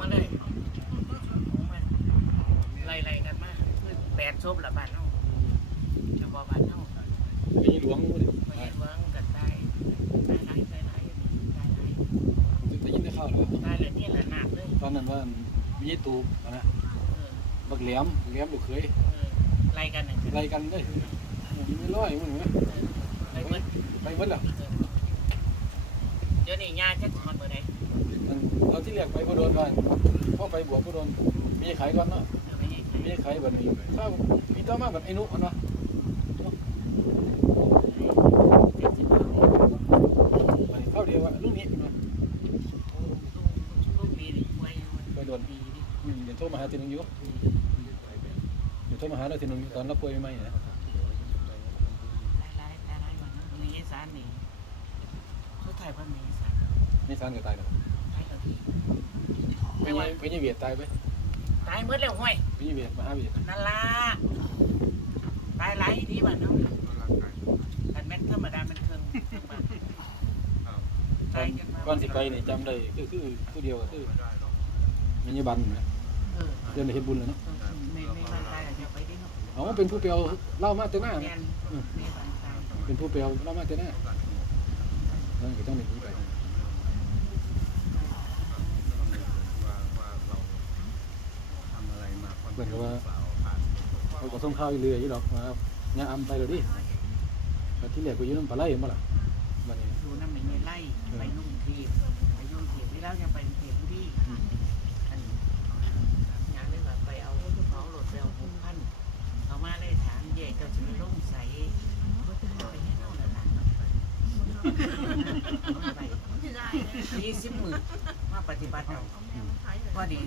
มาเลยมันไล่ๆกันมาคือแปดศพละบ้านเฮาเฉพาะบ้านเฮามีหลวงบ่ดิไปเห็นเมืองกันตายตายหลายตายหลายตายหลายได้ยินได้ข่าวแล้วตายแล้วนี่แหละหนักเลยตอนนั้นว่ามีตูบนะบักแหลมแหลมลูกเคยเออไล่กันไล่กันได้ไม่ร้อยมึงเว้ยไล่เบิดไปหมดแล้วเดี๋ยวนี้ยาจะถอนเมื่อไหร่เรา ที่เรียกไปบ่โดนว่าพอไปบวกบ่โดนมีไขก่อนเนาะเดี๋ยวไปให้ใครมีไขบัดนี้ถ้ามีต่อมาบัดไอ้นุเนาะเจ็ดสิบห้าบัดเข้าเดียวว่าลูกนี้เนาะลูกดีดิไว้ไปโดนดีดิอืมเดี๋ยวโทรมาหาทีนึงอยู่เดี๋ยวโทรมาหาเราทีนึงตอนเราป่วยใหม่ๆนะตายหลายตายหลายวันมีไอ้สารนี่เขาถ่ายพันมีไอ้สารนี่ซานก็ตายแล้ว ตายแล้วทีไปยี่ไปยี่เวียดตายไปตายเมื่อแล้วห้วยไปยี่เวียดมาหาเวียดนั่นล่ะตายหลายดีบ้านเนาะแต่แม่นธรรมดามันเครื่องเครื่องบ้านตายกันมาก่อนสิไปนี่จำได้คือคือคือเดียวก็คือมียี่บันนะเออเดินไปเฮ็ดบุญแล้วเนาะไม่ไม่บ้านตายอะเดี๋ยวไปดิเนาะอ๋อเป็นผู้เปียวเล่ามาแต่หน้าแม่นไม่บ้านตายเป็นผู้เปียวเล่ามาแต่หน้านั่นก็ต้องหนีไปเปิดก็ว่าเขาก็ ส่งข้าวอีเรืออยู่ดอกมาเนี่ยอำไปเลยดิแต่ที่เหลือกูอยู่น้ำปลาไหลมาล่ะวันนี้ดูน้ำไม่ไล่ไปนุ่งทีไปยุ่งทีไปแล้วยังไปเทียที่อันงานเลยว่าไปเอาเขาหลดไปเอาหกพันเอามาได้ถามเย่ก็จะลงใส่ไปให้น้องนั่นล่ะไปยี่สิบหมื่นมาปฏิบัติเอาพอดี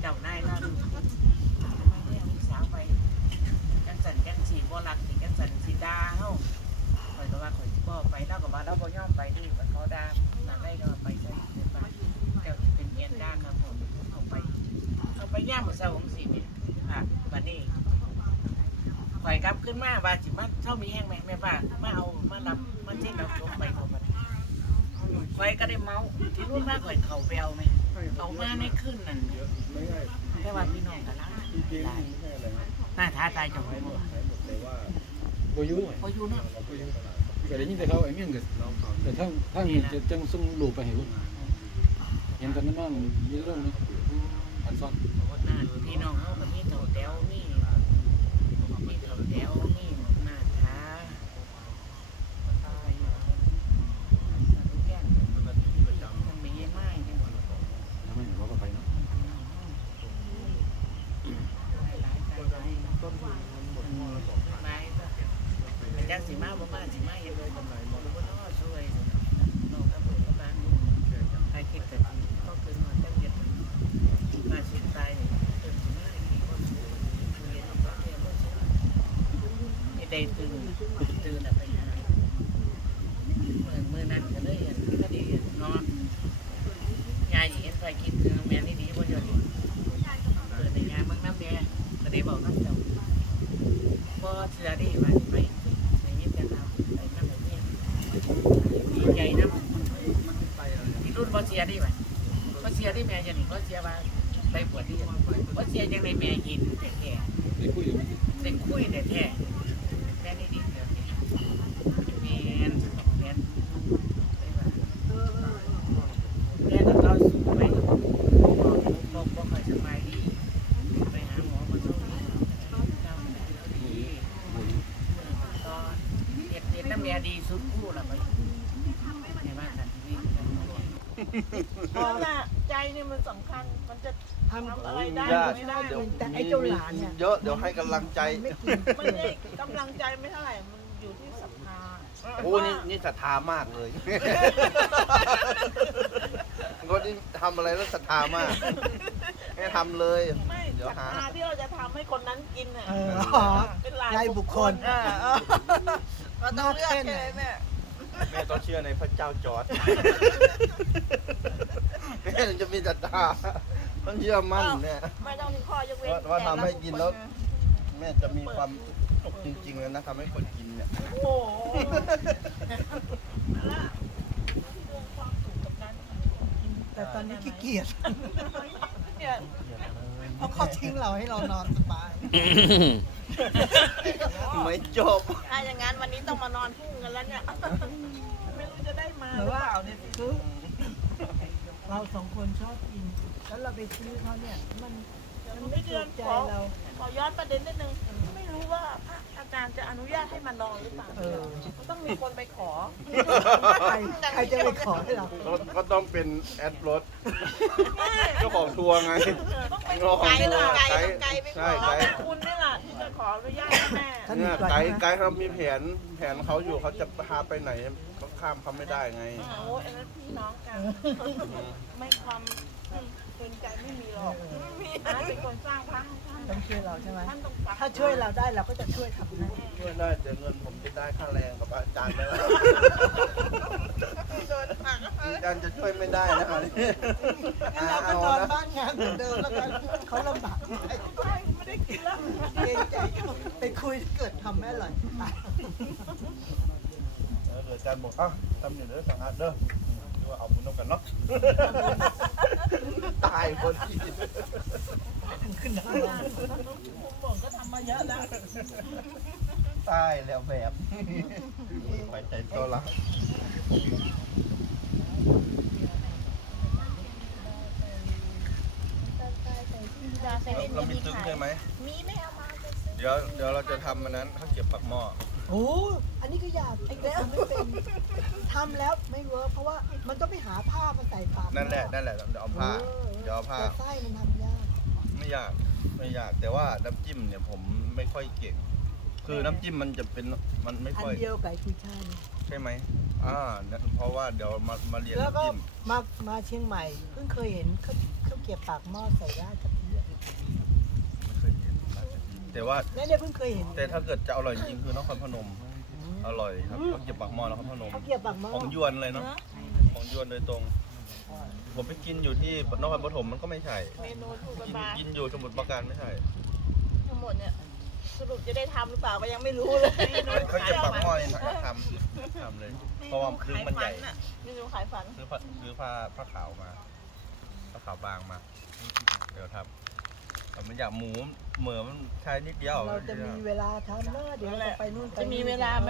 เจ้านายเราดูไม่ได้เอาสาวไปันสันกันสีบ่รักสิกันสันสีดาเฮาข่อยก็ว่าข่อยบ่ไปแล้วก็ว่าเราบ่ยอมไปนี่บัดเขาด่านั่นได้ก็ไปใส่เสื้อผ้าเจ้าสิเป็นเมียนด่าครับผมเอาไปเอาไปย่ามมื้อเช้าของสิแม่ค่ะบัดนี้ข่อยกลับขึ้นมาว่าสิมาเท่ามีแห้งแม่แม่ป้ามาเอามารับมาเช็ดเอาจบไปบ่บัดข่อยก็ได้เมาที่รู้ว่าข่อยเขาไปเอาไหมเอามาในคืนนั้นแต่ว่าพี่น้องก็รักหลาย หน้าท้าตายจังไว้บ่กูอยู่พออยู่เนาะก็ได้ยินแต่เขาไอ้เมี่ยงก็แต่ทั้งทั้งจะจังส่งลูกไปให้ลูกเห็นตอนนั้นนอนอยืนเรื่องนี้อันซ่อน หน้าพี่น้องเขาก็มีเต่าแต้วมีมีเต่าแต้วมีหน้าท้าตายอยู่แก่นมันมีเย็นมากจังหวะ แล้วไม่เห็นว่าก็ไปเนาะ หลายๆหลายๆต้นทุนหมดหมดหลายแต่ จังสีมาบ่มาสีมาอย่าเลยกำไรหมดบ่น้อช่วยน้องกับผู้บ้านใครคิดแต่ก็คือมาจังเฮ็ดมาสิตายนี่เกิดสิมาอีกคนเรียนก็เรียนบ่สินี่ได้ตื่นตื่นแล้วไปหาเมื่อเมื่อนั้นก็เลยก็ดีเนาะยายเห็นไปคิดถึงแม่นี่ดีบ่ยอด เปิดในงานเมืองน้ำแดงก็ได้บอกน้ำเจ้าพอเสือได้ว่าไปในยินแต่เราไปนั่งแบบนี้ดีใจนะที่รุ่นพอเสียได้ไหมพอเสียได้แม่จะหนีพอเสียว่าไปปวดที่พอเสียยังใน แม่ห็นแต่แค่ได้คุยอยู่เด็กคุยแต่แท้แค่นี้ดีเดียวแมนแมนไปว่าแม่ก็ต่อสู้ไปบอกบอกบอกคอยสบายดีไปหาหมอมาช่วยเจ้าดีตอนเด็ดเด็ดน้ำยาดีสุดคู่ละไปในบ้านกันนี่กันนั่นแหละใจนี่มันสำคัญ มันจะ ทำอะไรได้ยากไม่ได้เดี๋ยวมันแต่ไอ้เจ้าหลานเนี่ยเยอะเดี๋ยวให้กำลังใจ ไม่กินมันไม่กำลังใจไม่เท่าไหร่มันอยู่ที่ศรัทธาโอ้นี่นี่ศรัทธามากเลย คนที่ทำอะไรแล้วศรัทธามาก ให้ทำเลย ไม่เดี๋ยวศรัทหา ธาที่เราจะทำให้คนนั้นกินน่ะเอออ๋อ เป็นลายรายบุคคล เออเออเราต้องเลือกแค่ไหนใช่ไหมแม่แม่ต้องเชื่อในพระเจ้าจอร์ดแม่ถึงจะมีศรัทธา ต้องเชื่อมั่นเนี่ย ไม่ต้องมีข้อยกเว้นว่าว่าทำให้กินแล้วต่ะแม่จะมีความสุขจริงๆเลยนะทำให้คนกินเนี่ย โอ้โหแล้วเรื่องความสุขกับการกินแต่ตอนนี้ขี้เกียจเนี่ยเพราะเขาทิ้งเราให้เรานอนสบาย ไม่จบ ถ้าอย่างนั้นวันนี้ต้องมานอนพุ่งกันแล้วเนี่ย ไม่รู้จะได้มาหหรืรืออว่าเปล่าเนี่ยคือเราสองคนชอบกิน แล้วเราไปซื้อเขาเนี่ยมันมันไม่ถูกใจเรา ขอย้อนประเด็นนิดนึงไม่รู้ว่าพระอาจารย์จะอนุญาตให้มานอนหรือเปล่าเออต้องมีคนไปขอ ใครใครจะไปขอให้เราก็ต้องเป็นแอดรถเจ้าของทัวร์ไงต้องไปเจ้าขไกองลทัวต้องร์ไกลไกต้องไกลด์ไปขใช่อไกด์เป็นคุณนี่แหละที่จะขออนุญาตแม่ ท่านเนี่ยก่อนไกด์นะไกด์เขามีแผนแผนเขาอยู่เขาจะพาไปไหนเขา ข้ามเขาไม่ได้ไงโอ้ยอันนั้นพี่น้องกัน ไม่ความเกรงใจไม่มีหรอกไม่มีนะเป็นคนสร้างพระท่านต้องช่วยเราใช่ไหมท่านต้องฟังถ้าช่วยเราได้เราก็จะช่วยทำให้ช่วยได้แต่เงินผมจะได้ค่าแรงกับอาจารย์แล้วโดนหักอาจารย์จะช่วยไม่ได้นะครับงั้นเราก็นอนบ้านงานเหมือนเดิมแล้วกันเขาลำบากใจไม่ได้กินแล้วเกรงใจเขาไปคุยเกิดทำไม่อร่อยตายเออเดี๋ยวอาจารย์บอกอะทำอย่างเด้อสังอาดเด้อดูว่าเอาบุญนกกันเนาะตายคนที่ขึ้นได้ผมบอกก็ทำมาเยอะแล้วตายแล้วแบบไปใจตัวละดาเซเว่นเรามีตึกใช่ไหมมีไม่เอามาจะซื้อเดี๋ยวเดี๋ยวเราจะทำมันนั้นข้าวเกรี๊ยวปักหม้อ โอ้อันนี้ก็อยากไอ้แล้วทำไม่เป็นทำแล้วไม่เวิร์กเพราะว่ามันต้องไปหาผ้ามาใส่ปากนั่นแหละนั่นแหละเดี๋ยวเอาผ้าเดี๋ยวเอาผ้าแต่ไส้มันทำยากไม่ยากไม่ยากแต่ว่าน้ำจิ้มเนี่ยผมไม่ค่อยเก่ง คือน้ำจิ้มมันจะเป็นมันไม่อันค่อยเดียวกับไอ้กุยช่ายนี่ใช่ไหมอ่าเนี่ยเพราะว่าเดี๋ยวมามาเรียนแล้วก็น้ำจิ้มมามาเชียงใหม่เพิ่งเคยเห็นเขาเขาเก็บปากหม้อใส่ราดกะทิอะ ไม่เคยเรียน แต่ว่านั่นเนี่ยเพิ่งเคยเห็นแต่ถ้าเกิดจะอร่อยจริงๆคือนครพนม อร่อยครับข้าวเกรี๊ยวปักหม้อนครพนม เขาเก็บปากหม้อของยวนเลยเนาะของยวนโดยตรง ผมไปกินอยู่ที่นครปฐมมันก็ไม่ใช่เมนูถูกกินบากินอยู่สมุทรปราการไม่ใช่ทั้งหมดเนี่ยสรุปจะได้ทำหรือเปล่าก็ยังไม่รู้เลยเขาจะปักหม้อนี่ทำทำเลยเพราะว่าคือมันใหญ่ เมนูขายฝัน ซื้อผ้าซื้อผ้าผ้าขาวมาผ้าขาวบางมา เดี๋ยวทำ แต่มันอยากหมูเหมือมันใช้นิดเดียว เราจะมีเวลาทำเนอะเดี๋ยวเราจะไปนู่นไปจะมีนี่เวลาไหม